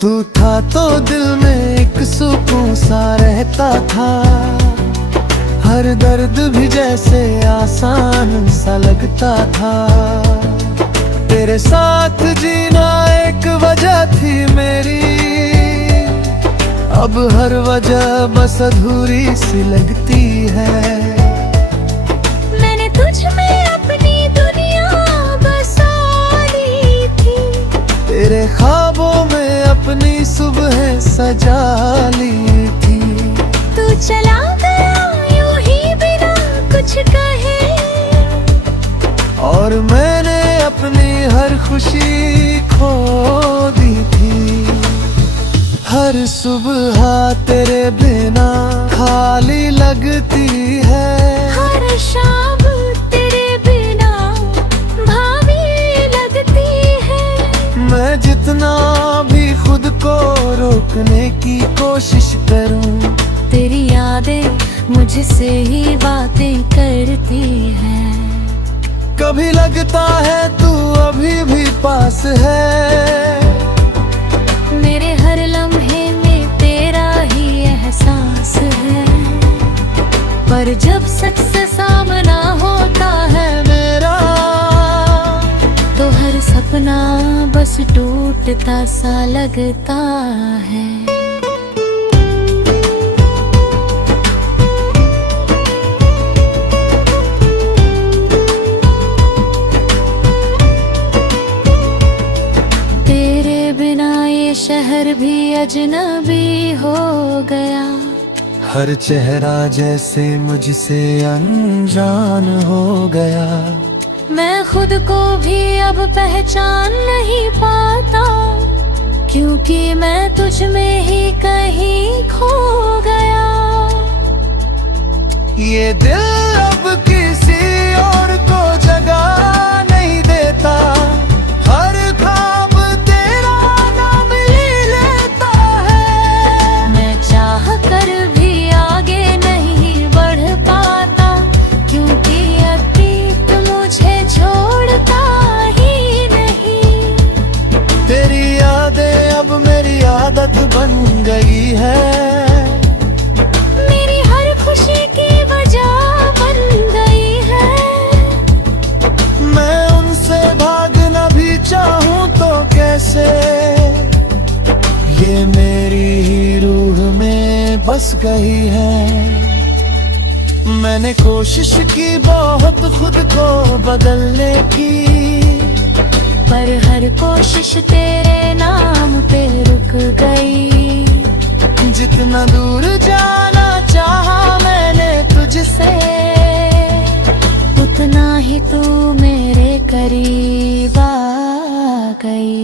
तू था तो दिल में एक सुकून सा रहता था, हर दर्द भी जैसे आसान सा लगता था। तेरे साथ जीना एक वजह थी मेरी, अब हर वजह बस अधूरी सी लगती है। मैंने तुझ में अपनी दुनिया बसा ली थी, तेरे ख्वाबों में अपनी सुबह सजा ली थी। तू चला गया यूं ही बिना कुछ कहे, और मैंने अपनी हर खुशी खो दी थी। हर सुबह तेरे बिना खाली लगती है, हर शाम तेरे बिना भावी लगती है। मैं जितना भी खुद को रोकने की कोशिश करूं, तेरी यादें मुझसे ही बातें करती हैं। कभी लगता है तू अभी भी पास है, मेरे हर लम्हे में तेरा ही एहसास है। पर जब सच से सामना होता है मेरा तो हर सपना बस टूटता सा लगता है। शहर भी अजनबी हो गया, हर चेहरा जैसे मुझसे अनजान हो गया। मैं खुद को भी अब पहचान नहीं पाता, क्योंकि मैं तुझ में ही कहीं खो गया। ये दिल अब किसी और को जगह नहीं देता, हर ख्वाब तेरा नाम ले लेता है। मैं चाह कर भी आगे नहीं बढ़ पाता, क्योंकि अतीत मुझे छोड़ता ही नहीं। तेरी यादें अब मेरी आदत बन गई है, मेरी हर खुशी की वजह बन गई है। मैं उनसे भागना भी चाहूं तो कैसे, ये मेरी ही रूह में बस गई है। मैंने कोशिश की बहुत खुद को बदलने की, पर हर कोशिश तेरे नाम पे रुक गई। जितना दूर जाना चाहा मैंने तुझसे, उतना ही तू मेरे करीब आ गई।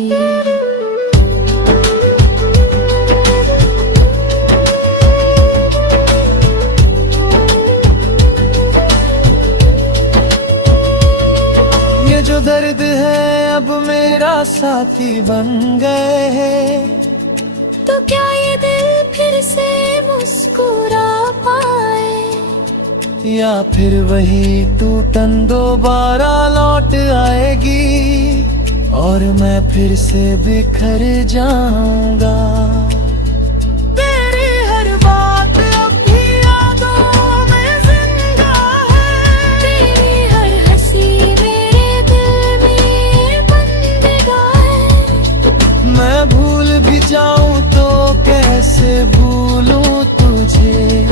ये जो दर्द है अब मेरा साथी बन गए हैं। तो क्या ये दिल फिर से मुस्कुरा पाए, या फिर वही टूटन दोबारा लौट आएगी, और मैं फिर से बिखर जाऊंगा। तेरी हर बात अब भी यादों में जिंदा है, तेरी हर हंसी मेरे दिल में बंदगा है। मैं भूल भी जाऊं तो कैसे भूलूं तुझे,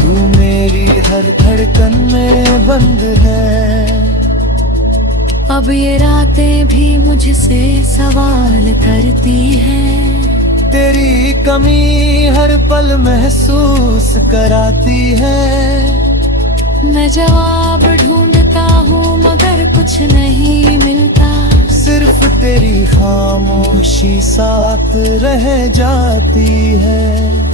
तू मेरी हर धड़कन में बंद है। अब ये रातें भी मुझसे सवाल करती हैं, तेरी कमी हर पल महसूस कराती है। मैं जवाब ढूंढता हूँ मगर कुछ नहीं मिलता, सिर्फ तेरी खामोशी साथ रह जाती है।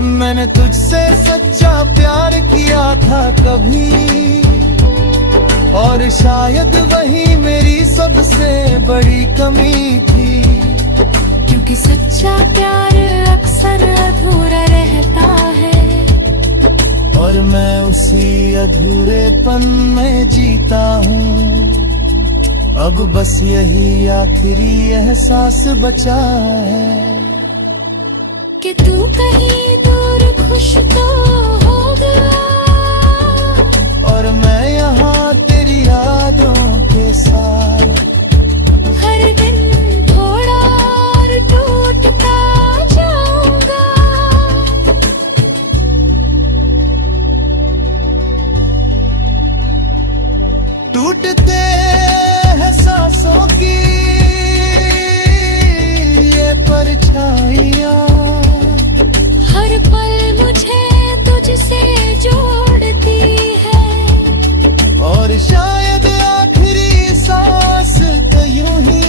मैंने तुझसे सच्चा प्यार किया था कभी, और शायद वही मेरी सबसे बड़ी कमी थी। क्योंकि सच्चा प्यार अक्सर अधूरा रहता है, और मैं उसी अधूरेपन में जीता हूँ। अब बस यही आखिरी एहसास बचा है। कि तू कहीं दूर खुश तो हो गया, और मैं यहाँ तेरी यादों के साथ हर दिन थोड़ा और टूटता जाऊंगा। टूटते हैं सांसों की ये परछाइयाँ, हर पल मुझे तुझसे जोड़ती है, और शायद आखिरी सांस तो यूं ही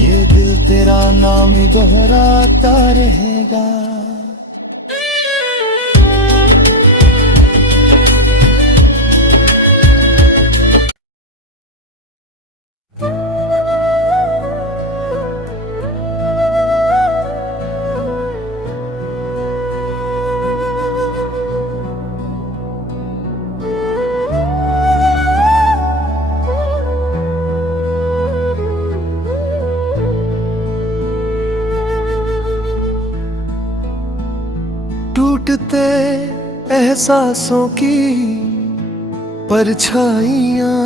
ये दिल तेरा नाम दोहराता रहेगा। टूटते एहसासों की परछाइयाँ,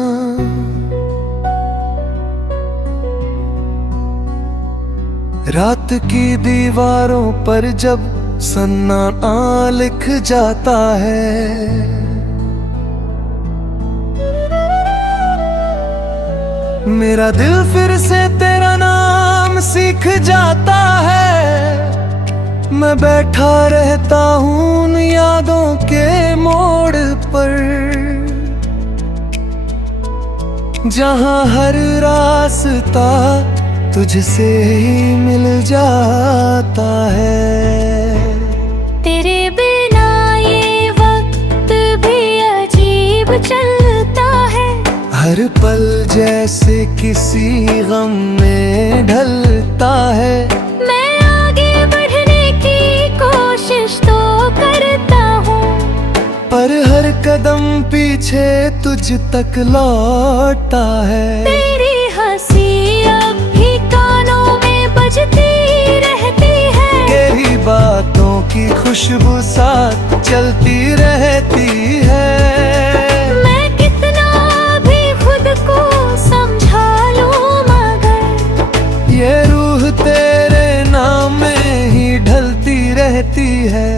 रात की दीवारों पर जब सन्नाटा लिख जाता है, मेरा दिल फिर से तेरा नाम सीख जाता है। मैं बैठा रहता हूँ उन यादों के मोड़ पर, जहाँ हर रास्ता तुझसे ही मिल जाता है। तेरे बिना ये वक्त भी अजीब चलता है, हर पल जैसे किसी गम में ढलता है। मैं आगे बढ़ने की कोशिश तो करता हूँ, पर हर कदम पीछे तुझ तक लौटता है। तेरी हंसी अब भी कानों में बजती रहती है, तेरी बातों की खुशबू साथ चलती रहती है। मैं कितना भी खुद को समझा लूं मगर ये रूह तेरे नाम में ही ढलती रहती है।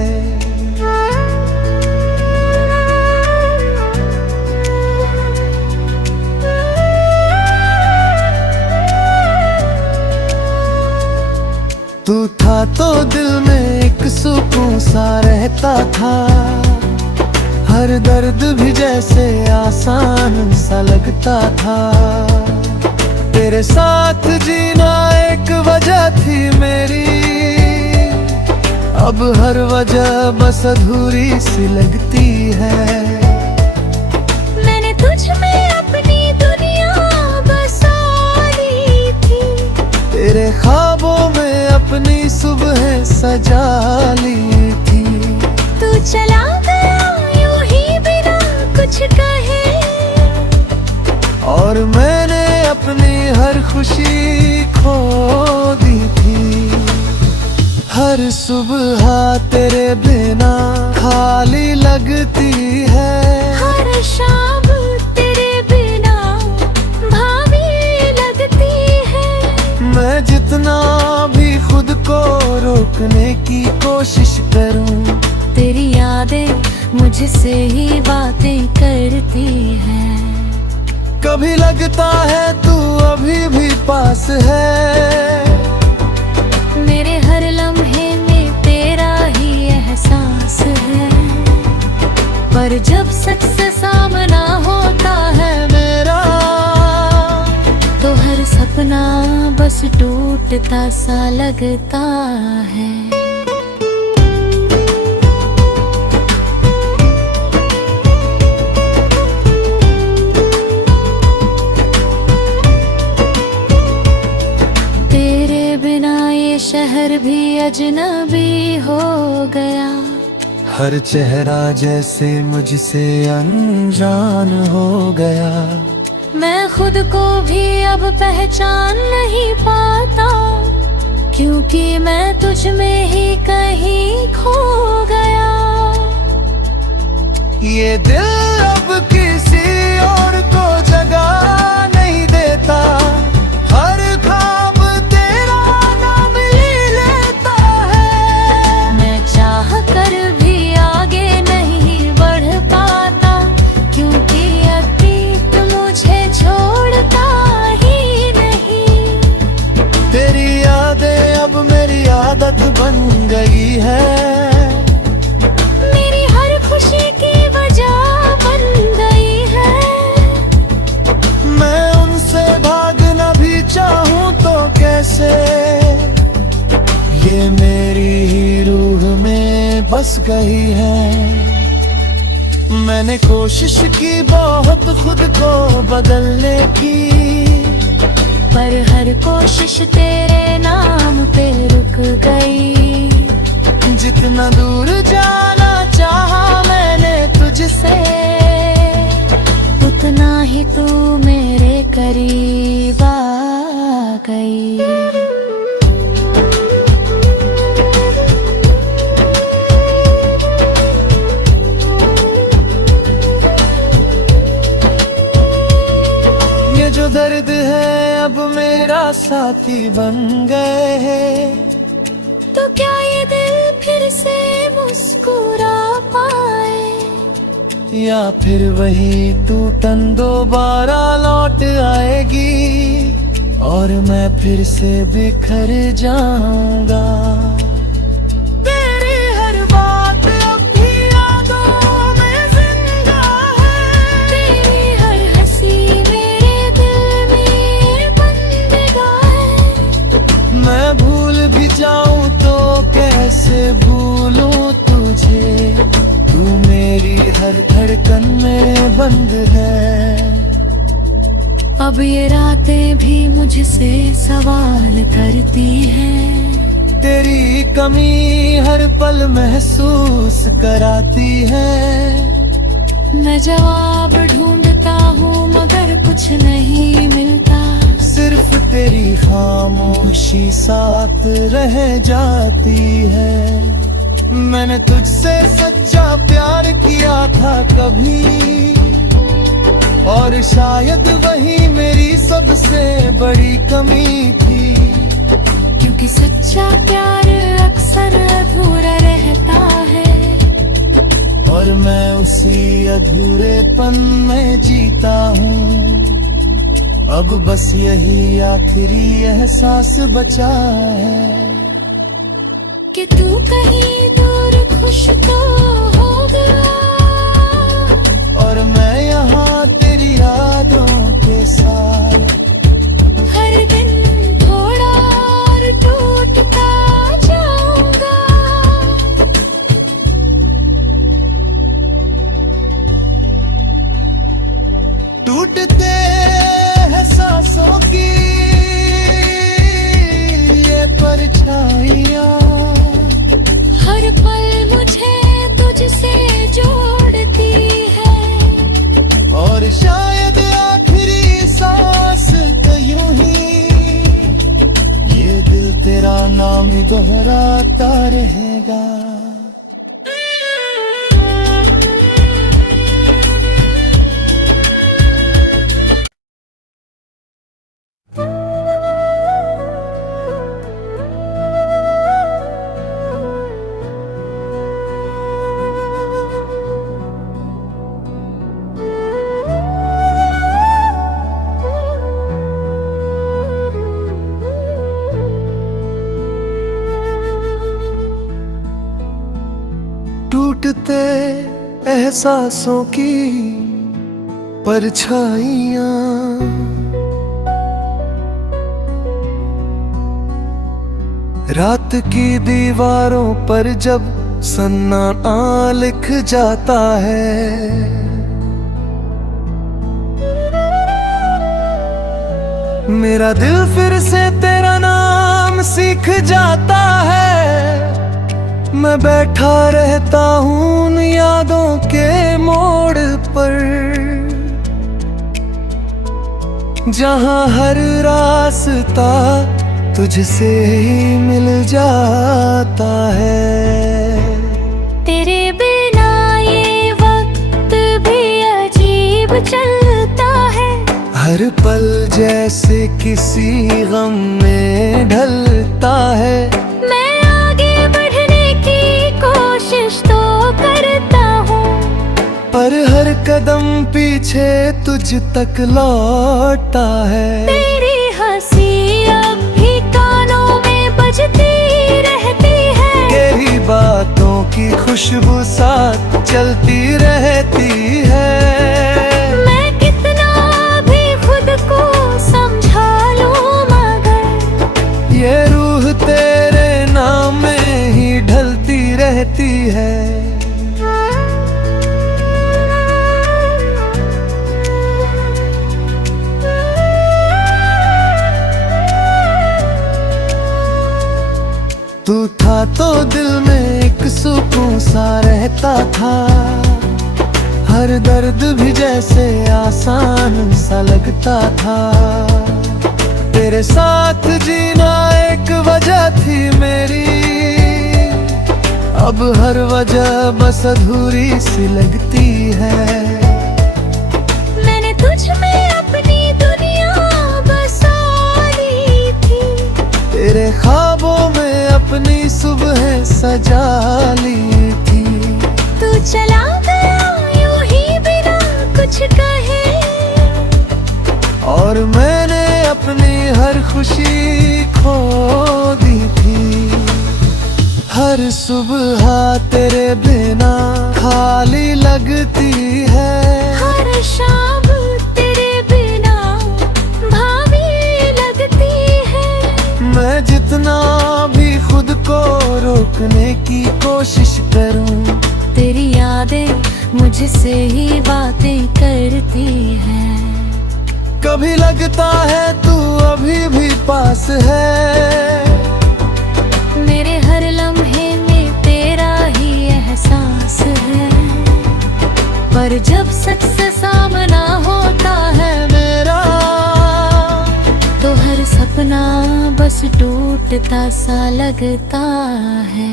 तू था तो दिल में एक सुकून सा रहता था, हर दर्द भी जैसे आसान सा लगता था। तेरे साथ जीना एक वजह थी मेरी, अब हर वजह बस अधूरी सी लगती है। मैंने तुझ में अपनी दुनिया बसा ली थी, तेरे ख्वाबों में अपनी सुबह सजा ली थी। तू चला गया यूं ही बिना कुछ कहे, और मैंने अपनी हर खुशी खो दी थी। हर सुबह तेरे बिना खाली लगती है, हर शाम तेरे बिना भावी लगती है। मैं जितना भी खुद को रोकने की कोशिश करूं, तेरी यादें मुझसे ही बातें करती हैं। कभी लगता है तू अभी भी पास है, मेरे हर लम्हे में तेरा ही एहसास है, पर जब सच से सामना होता है मेरा, तो हर सपना बस टूटता सा लगता है। शहर भी अजनबी हो गया, हर चेहरा जैसे मुझसे अनजान हो गया। मैं खुद को भी अब पहचान नहीं पाता, क्योंकि मैं तुझ में ही कहीं खो गया। ये दिल अब किसी और को जगह नहीं देता, हर ख्वाब तेरा नाम ही लेता है। मैं चाह कर भी आगे नहीं बढ़ पाता, क्योंकि अतीत मुझे छोड़ता ही नहीं। तेरी यादें अब मेरी आदत बन गई है, मेरी हर खुशी की वजह बन गई है। मैं उनसे भागना भी चाहूं तो कैसे, ये मेरी ही रूह में बस गई है। मैंने कोशिश की बहुत खुद को बदलने की, पर हर कोशिश तेरे नाम पे रुक गई। जितना दूर जाना चाहा मैंने तुझसे, उतना ही तू मेरे करीब आ गई। ये जो दर्द है अब मेरा साथी बन गए हैं। तो क्या ये दिल फिर से मुस्कुरा पाए, या फिर वही टूटन दोबारा लौट आएगी और मैं फिर से बिखर जाऊंगा। तेरी हर बात अब भी यादों में जिंदा है, तेरी हर हंसी मेरे दिल में बंदगा है। मैं भूल भी जाऊं तो कैसे भूलूं तुझे, तू मेरी हर धड़कन में बंद है। अब ये रातें भी मुझसे सवाल करती हैं, तेरी कमी हर पल महसूस कराती है। मैं जवाब ढूंढता हूँ मगर कुछ नहीं मिलता, सिर्फ तेरी खामोशी साथ रह जाती है। मैंने तुझसे सच्चा प्यार किया था कभी, और शायद वही मेरी सबसे बड़ी कमी थी। क्योंकि सच्चा प्यार अक्सर अधूरा रहता है, और मैं उसी अधूरेपन में जीता हूँ। अब बस यही आखिरी एहसास बचा है कि तू कहीं दूर खुश तो हो गया, और मैं यहाँ तेरी यादों के साथ हर दिन थोड़ा और टूटता जाऊंगा। टूटते हैं सांसों की ये परछाइयाँ, हर पल मुझे तुझसे जोड़ती है, और शायद आखिरी सांस तो यूं ही ये दिल तेरा नाम ही दोहराता रहेगा। टूटते एहसासों की परछाइयाँ, रात की दीवारों पर जब सन्नाटा लिख जाता है, मेरा दिल फिर से तेरा नाम सीख जाता है। मैं बैठा रहता हूँ उन यादों के मोड़ पर, जहाँ हर रास्ता तुझसे ही मिल जाता है। तेरे बिना ये वक्त भी अजीब चलता है। हर पल जैसे किसी गम में ढलता है। मैं आगे बढ़ने की कोशिश तो करता हूँ, पर हर कदम पीछे तुझ तक लौटता है। तेरी हंसी अब भी कानों में बजती रहती है। तेरी बातों की खुशबू साथ चलती रहती है। मैं कितना भी खुद को समझा लूं मगर ये रूह तेरे नाम में ही ढलती रहती है। तू था तो दिल में एक सुकून सा रहता था। हर दर्द भी जैसे आसान सा लगता था। तेरे साथ जीना एक वजह थी मेरी, अब हर वजह बस अधूरी सी लगती है। मैंने तुझ में अपनी दुनिया बसा ली थी। तेरे ख्वाबों में अपनी सुबह सजा ली थी। तू चला गया यूं ही बिना कुछ कहे, और मैंने अपनी हर खुशी खो दी थी। हर सुबह तेरे बिना खाली लगती है। हर शाम तेरे बिना भावी लगती है। मैं जितना भी खुद को रोकने की कोशिश करूं, तेरी यादें मुझसे ही बातें करती हैं। कभी लगता है तू अभी भी पास है। मेरे हर लम्हे में तेरा ही एहसास है। पर जब सच से सामना होता है मेरा, तो हर सपना बस टूटता सा लगता है।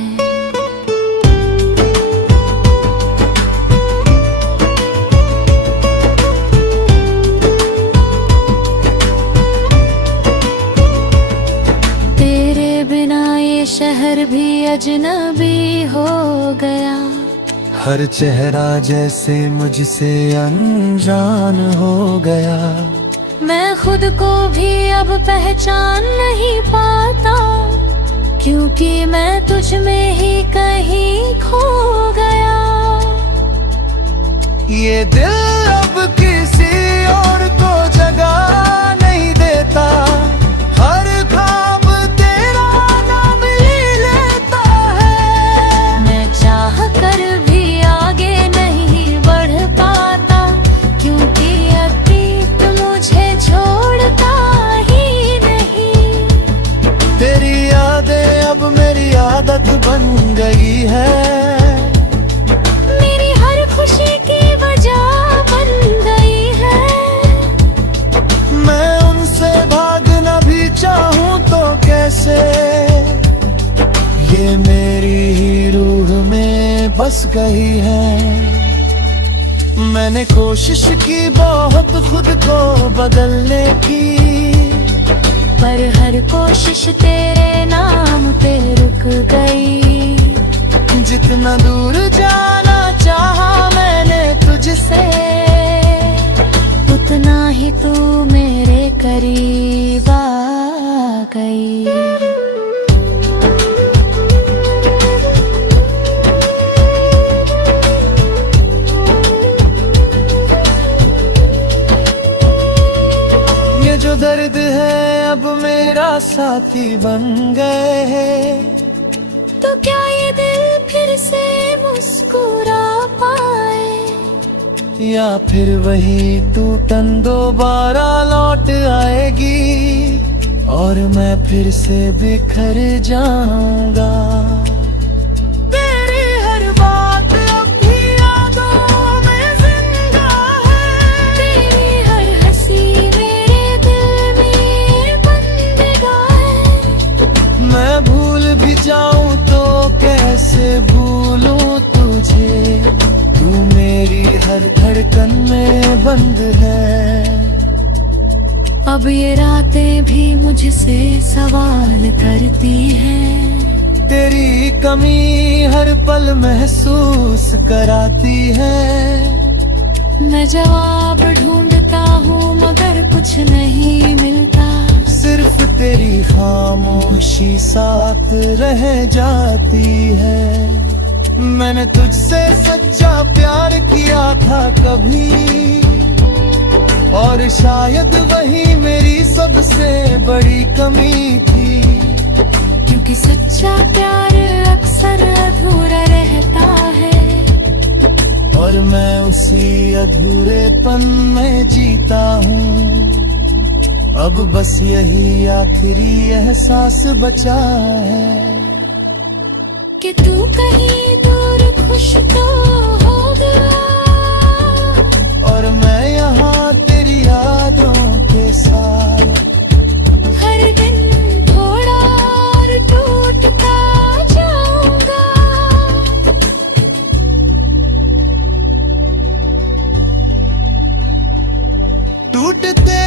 तेरे बिना ये शहर भी अजनबी हो गया। हर चेहरा जैसे मुझसे अनजान हो गया। मैं खुद को भी अब पहचान नहीं पाता, क्योंकि मैं तुझ में ही कहीं खो गया। ये दिल अब किसी और को जगह नहीं देता। हर ख्वाब तेरा नाम ले लेता है। मैं चाह कर भी आगे नहीं बढ़ पाता, क्योंकि अतीत मुझे छोड़ता ही नहीं। तेरी यादें अब मेरी आदत बन गई है। मेरी हर खुशी की वजह बन गई है। मैं उनसे भागना भी चाहूं तो कैसे, ये मेरी ही रूह में बस गई है। मैंने कोशिश की बहुत खुद को बदलने की, पर हर कोशिश तेरे नाम पे रुक गई। जितना दूर जाना चाहा मैंने तुझसे, उतना ही तू मेरे करीब आ गई। ये जो दर्द है अब मेरा साथी बन गए हैं। तो क्या ये दिल फिर से मुस्कुरा पाए, या फिर वही टूटन दोबारा लौट आएगी और मैं फिर से बिखर जाऊंगा। तेरी हर बात अब भी यादों में जिंदा है। तेरी हर हंसी मेरे दिल में बंदगा है। बंद है। अब ये रातें भी मुझसे सवाल करती हैं। तेरी कमी हर पल महसूस कराती है। मैं जवाब ढूंढता हूँ मगर कुछ नहीं मिलता। सिर्फ तेरी खामोशी साथ रह जाती है। मैंने तुझसे सच्चा प्यार किया था कभी, और शायद वही मेरी सबसे बड़ी कमी थी। क्योंकि सच्चा प्यार अक्सर अधूरा रहता है, और मैं उसी अधूरेपन में जीता हूँ। अब बस यही आखिरी एहसास बचा है कि तू कहीं दूर खुश तो होगा, और मैं यहाँ तेरी यादों के साथ हर दिन थोड़ा और टूटता जाऊंगा। टूटते